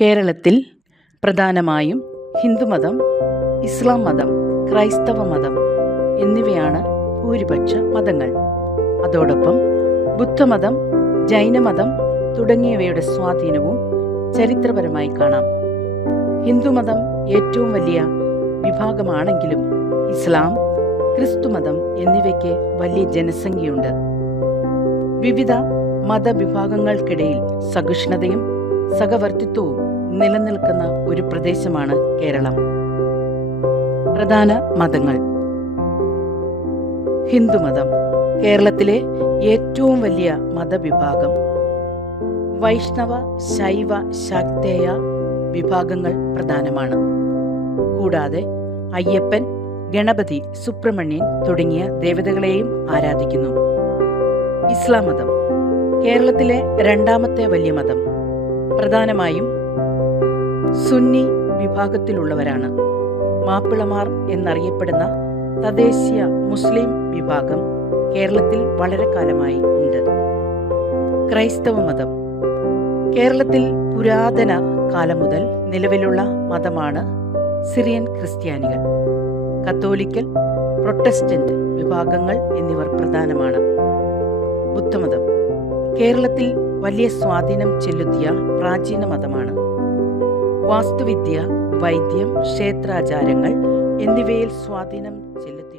കേരളത്തിൽ പ്രധാനമായും ഹിന്ദുമതം, ഇസ്ലാം മതം, ക്രൈസ്തവ മതം എന്നിവയാണ് ഭൂരിപക്ഷ മതങ്ങൾ. അതോടൊപ്പം ബുദ്ധമതം, ജൈനമതം തുടങ്ങിയവയുടെ സ്വാധീനവും ചരിത്രപരമായി കാണാം. ഹിന്ദുമതം ഏറ്റവും വലിയ വിഭാഗമാണെങ്കിലും ഇസ്ലാം, ക്രിസ്തുമതം എന്നിവയ്ക്ക് വലിയ ജനസംഖ്യയുണ്ട്. വിവിധ മതവിഭാഗങ്ങൾക്കിടയിൽ സഹിഷ്ണുതയും സഹവർത്തിത്വവും നിലനിൽക്കുന്ന ഒരു പ്രദേശമാണ് കേരളം. പ്രധാന മതങ്ങൾ. ഹിന്ദുമതം കേരളത്തിലെ ഏറ്റവും വലിയ മതവിഭാഗം. വൈഷ്ണവ, ശൈവ, ശാക്തേയ വിഭാഗങ്ങൾ പ്രധാനമാണ്. കൂടാതെ അയ്യപ്പൻ, ഗണപതി, സുബ്രഹ്മണ്യൻ തുടങ്ങിയ ദേവതകളെയും ആരാധിക്കുന്നു. ഇസ്ലാം മതം കേരളത്തിലെ രണ്ടാമത്തെ വലിയ മതം. പ്രധാനമായും സുന്നി വിഭാഗത്തിലുള്ളവരാണ്. മാപ്പിളമാർ എന്നറിയപ്പെടുന്ന തദ്ദേശീയ മുസ്ലിം വിഭാഗം കേരളത്തിൽ വളരെ കാലമായി ഉണ്ട്. ക്രൈസ്തവ മതം കേരളത്തിൽ പുരാതന കാലം മുതൽ നിലവിലുള്ള മതമാണ്. സിറിയൻ ക്രിസ്ത്യാനികൾ, കത്തോലിക്കൽ, പ്രൊട്ടസ്റ്റന്റ് വിഭാഗങ്ങൾ എന്നിവർ പ്രധാനമാണ്. ബുദ്ധമതം കേരളത്തിൽ വലിയ സ്വാധീനം ചെലുത്തിയ പ്രാചീന മതമാണ്. വാസ്തുവിദ്യ, വൈദ്യം, ക്ഷേത്രാചാരങ്ങൾ എന്നിവയിൽ സ്വാധീനം ചെലുത്തി